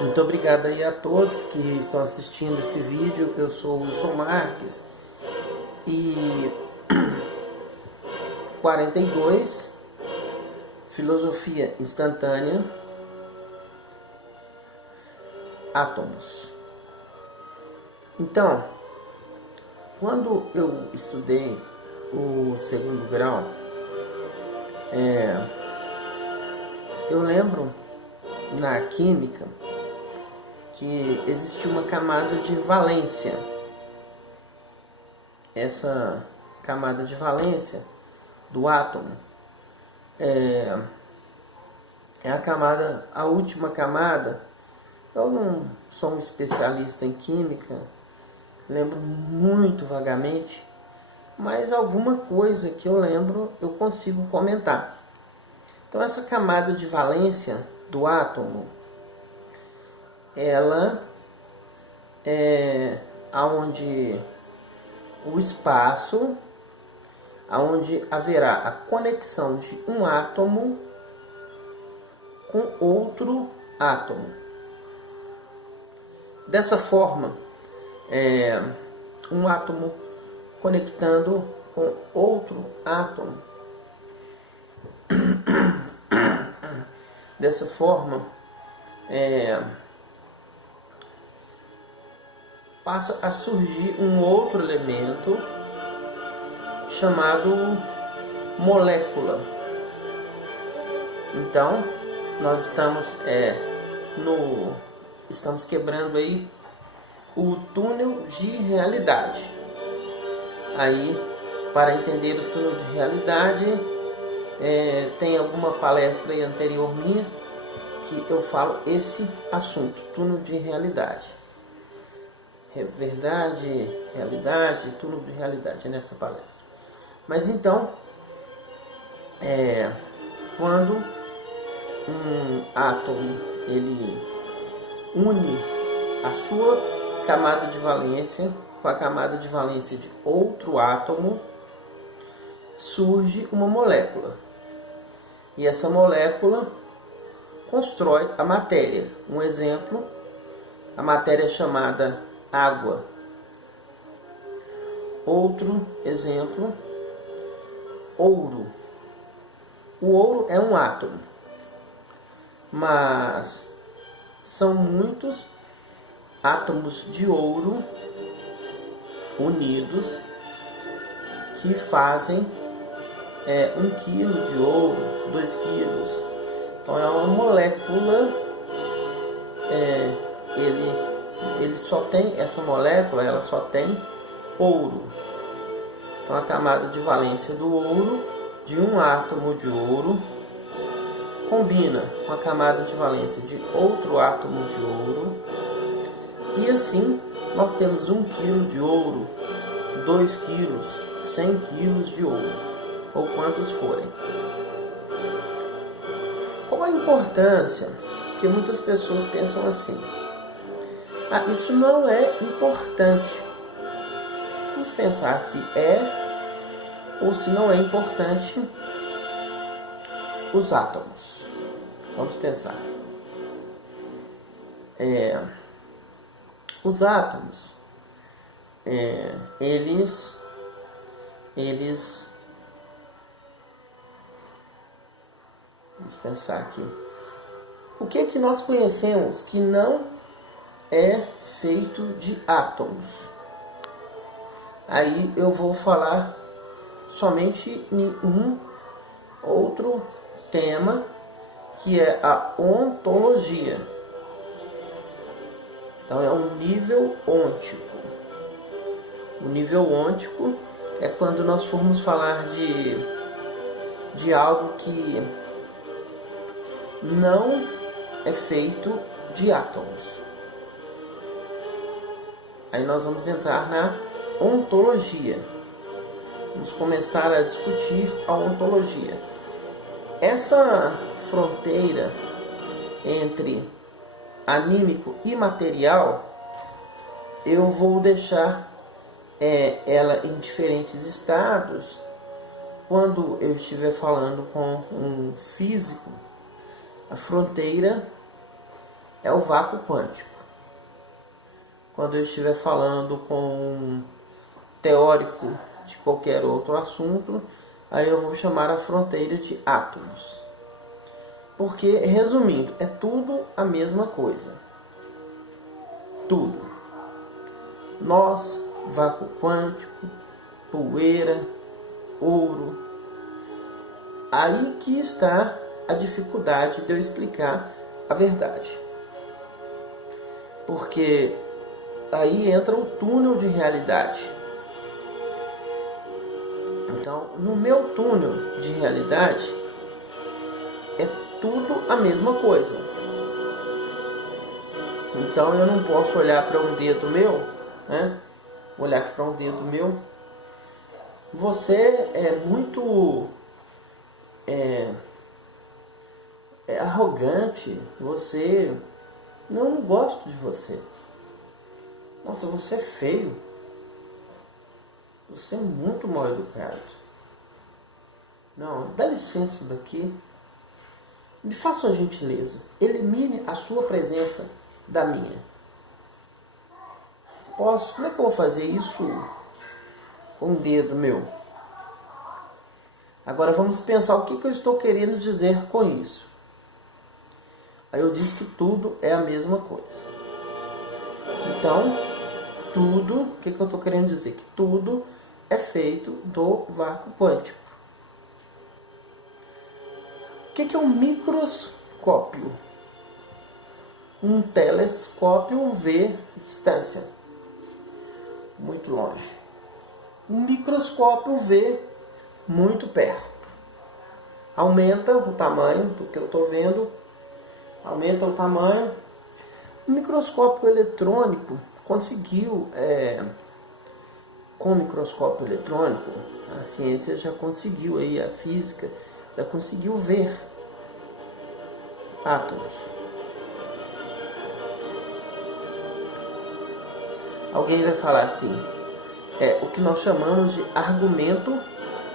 Muito obrigado aí a todos que estão assistindo esse vídeo. Eu sou o Wilson Marques e 42, filosofia instantânea, átomos. Então, quando eu estudei o segundo grau, eu lembro na química que existia uma camada de valência. Essa camada de valência do átomo é a última camada. Eu não sou um especialista em química, lembro muito vagamente, mas alguma coisa que eu lembro eu consigo comentar. Então essa camada de valência do átomo, ela é aonde o espaço, aonde haverá a conexão de um átomo com outro átomo. Dessa forma, um átomo conectando com outro átomo. Dessa forma, passa a surgir um outro elemento chamado molécula. Então, nós estamos quebrando aí o túnel de realidade. Aí, para entender o túnel de realidade, tem alguma palestra aí anterior minha que eu falo esse assunto, túnel de realidade. Verdade, realidade, túnel de realidade, nessa palestra. Mas então, quando um átomo ele une a sua camada de valência com a camada de valência de outro átomo, surge uma molécula. E essa molécula constrói a matéria. Um exemplo, a matéria é chamada água. Outro exemplo, ouro. O ouro é um átomo, mas são muitos átomos de ouro unidos que fazem 1 quilo de ouro, 2 quilos. Então é uma molécula, ele só tem, essa molécula ela só tem ouro. Então a camada de valência do ouro, de um átomo de ouro, combina com a camada de valência de outro átomo de ouro, e assim nós temos 1 quilo de ouro, 2 quilos, 100 quilos de ouro, ou quantos forem. Qual a importância? Porque muitas pessoas pensam assim: isso não é importante. Vamos pensar se é ou se não é importante os átomos. Vamos pensar. Os átomos, eles vamos pensar aqui. O que é que nós conhecemos que não é feito de átomos? Aí eu vou falar somente em um outro tema, que é a ontologia. Então é um nível ôntico. O nível ôntico é quando nós formos falar de algo que não é feito de átomos. Aí nós vamos entrar na ontologia. Vamos começar a discutir a ontologia. Essa fronteira entre anímico e material, eu vou deixar ela em diferentes estados quando eu estiver falando com um físico. A fronteira é o vácuo quântico. Quando eu estiver falando com um teórico de qualquer outro assunto, aí eu vou chamar a fronteira de átomos. Porque, resumindo, é tudo a mesma coisa. Tudo. Nós, vácuo quântico, poeira, ouro. Aí que está a dificuldade de eu explicar a verdade. Porque aí entra o túnel de realidade. Então, no meu túnel de realidade, é tudo a mesma coisa. Então, eu não posso olhar para um dedo meu, né? Olhar aqui para um dedo meu. Você é muito arrogante. Você... não gosto de você. Nossa, você é feio. Você é muito mal educado. Não, dá licença daqui. Me faça uma gentileza. Elimine a sua presença da minha. Posso? Como é que eu vou fazer isso com o dedo meu? Agora vamos pensar o que eu estou querendo dizer com isso. Aí eu disse que tudo é a mesma coisa. Então, tudo, o que eu estou querendo dizer? Que tudo é feito do vácuo quântico. O que é um microscópio? Um telescópio vê distância, muito longe. Um microscópio vê muito perto. Aumenta o tamanho do que eu estou vendo, aumenta o tamanho. O microscópio eletrônico conseguiu, com o microscópio eletrônico, a ciência já conseguiu, aí, a física já conseguiu ver átomos. Alguém vai falar assim, o que nós chamamos de argumento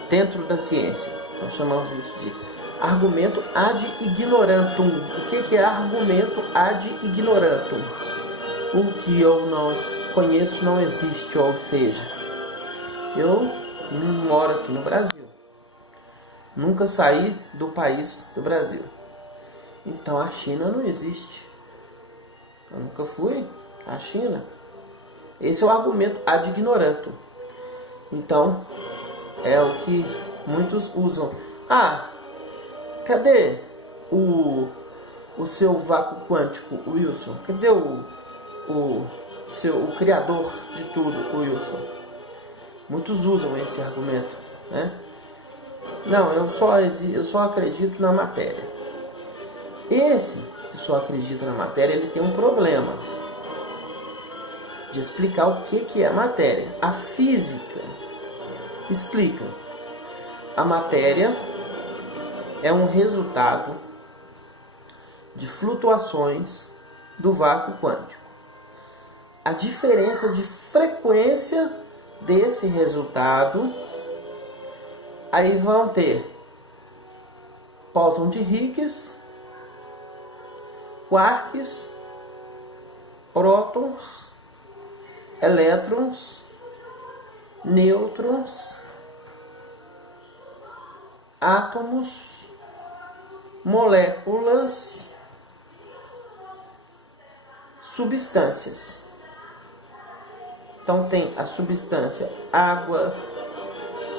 dentro da ciência. Nós chamamos isso de argumento ad ignorantum. O que é argumento ad ignorantum? O que eu não conheço não existe, ou seja, eu não moro aqui no Brasil. Nunca saí do país do Brasil. Então a China não existe. Eu nunca fui à China. Esse é o argumento ad ignorantum. Então, é o que muitos usam. Cadê o seu vácuo quântico, Wilson? Cadê o criador de tudo, Wilson? Muitos usam esse argumento, né? Não, eu só acredito na matéria. Esse que só acredita na matéria, ele tem um problema de explicar o que é matéria. A física explica. A matéria é um resultado de flutuações do vácuo quântico. A diferença de frequência desse resultado, aí vão ter bóson de Higgs, quarks, prótons, elétrons, nêutrons, átomos, moléculas, substâncias. Então tem a substância água,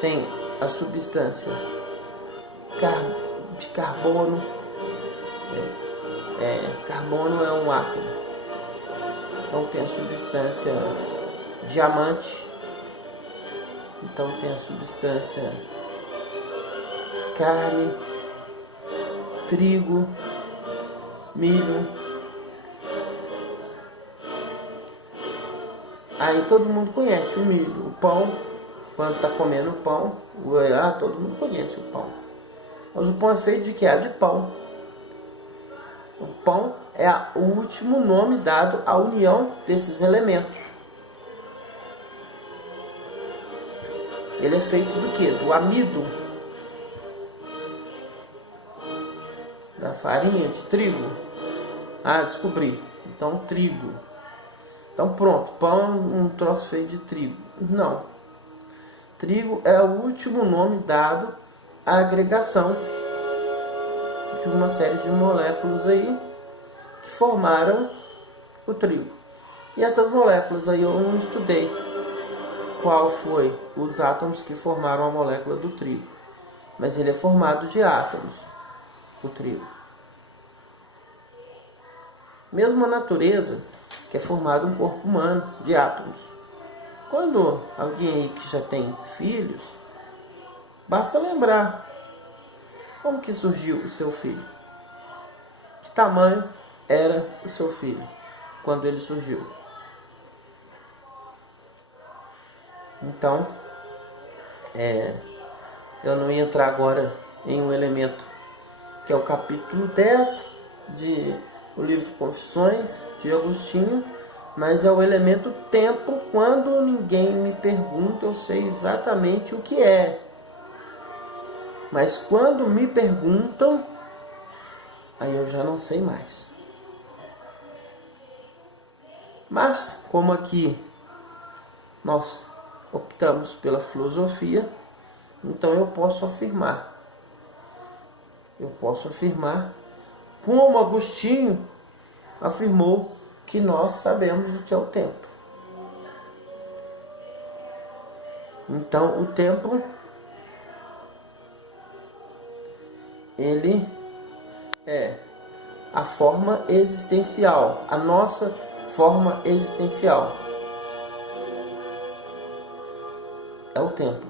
tem a substância de carbono. Carbono é um átomo. Então tem a substância diamante. Então tem a substância carne, trigo, milho. Aí todo mundo conhece o milho, o pão. Quando está comendo o pão, todo mundo conhece o pão. Mas o pão é feito de quê? De pão. O pão é o último nome dado à união desses elementos. Ele é feito do quê? Do amido, da farinha de trigo. Ah, descobri. Então, trigo. Então, pronto. Pão é um troço feito de trigo. Não. Trigo é o último nome dado à agregação de uma série de moléculas aí que formaram o trigo. E essas moléculas aí eu não estudei qual foi os átomos que formaram a molécula do trigo. Mas ele é formado de átomos, o trigo. Mesmo a natureza, que é formado um corpo humano de átomos. Quando alguém aí que já tem filhos, basta lembrar como que surgiu o seu filho. Que tamanho era o seu filho quando ele surgiu. Então, eu não ia entrar agora em um elemento que é o capítulo 10 do livro de Confissões de Agostinho, mas é o elemento tempo. Quando ninguém me pergunta, eu sei exatamente o que é. Mas quando me perguntam, aí eu já não sei mais. Mas, como aqui nós optamos pela filosofia, então eu posso afirmar. Como Agostinho afirmou que nós sabemos o que é o tempo. Então, o tempo, ele é a forma existencial, a nossa forma existencial. É o tempo.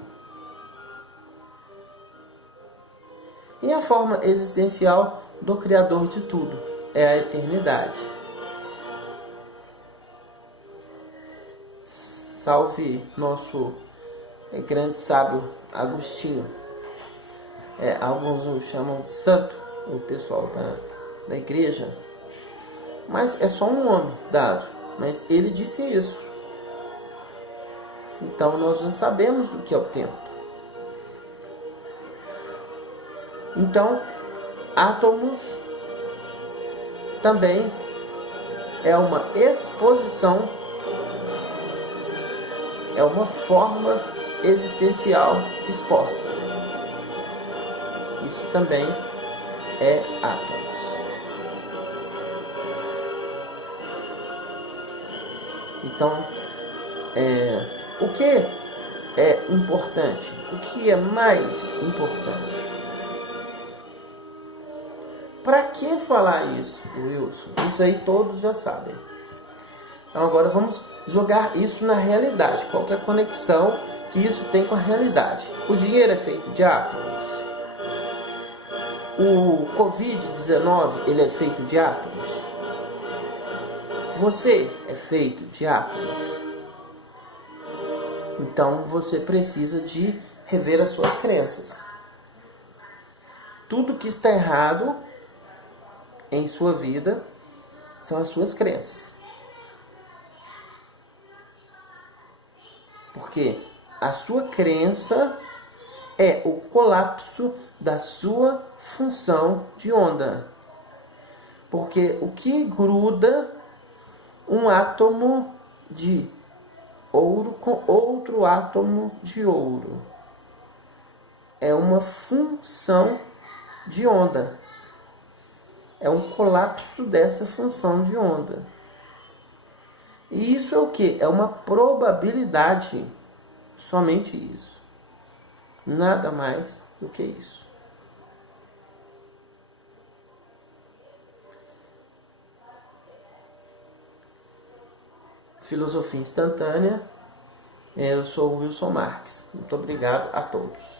E a forma existencial do Criador de tudo é a eternidade. Salve nosso grande sábio Agostinho. Alguns o chamam de santo, o pessoal da igreja. Mas é só um nome dado. Mas ele disse isso. Então nós já sabemos o que é o tempo. Então, átomos também é uma exposição, é uma forma existencial exposta. Isso também é átomos. Então, o que é importante? O que é mais importante? Para que falar isso, Wilson? Isso aí todos já sabem. Então agora vamos jogar isso na realidade. Qual que é a conexão que isso tem com a realidade? O dinheiro é feito de átomos. O Covid-19, ele é feito de átomos. Você é feito de átomos. Então você precisa de rever as suas crenças. Tudo que está errado em sua vida são as suas crenças. Porque a sua crença é o colapso da sua função de onda. Porque o que gruda um átomo de ouro com outro átomo de ouro é uma função de onda. É um colapso dessa função de onda. E isso é o que? É uma probabilidade. Somente isso. Nada mais do que isso. Filosofia Instantânea. Eu sou o Wilson Marques. Muito obrigado a todos.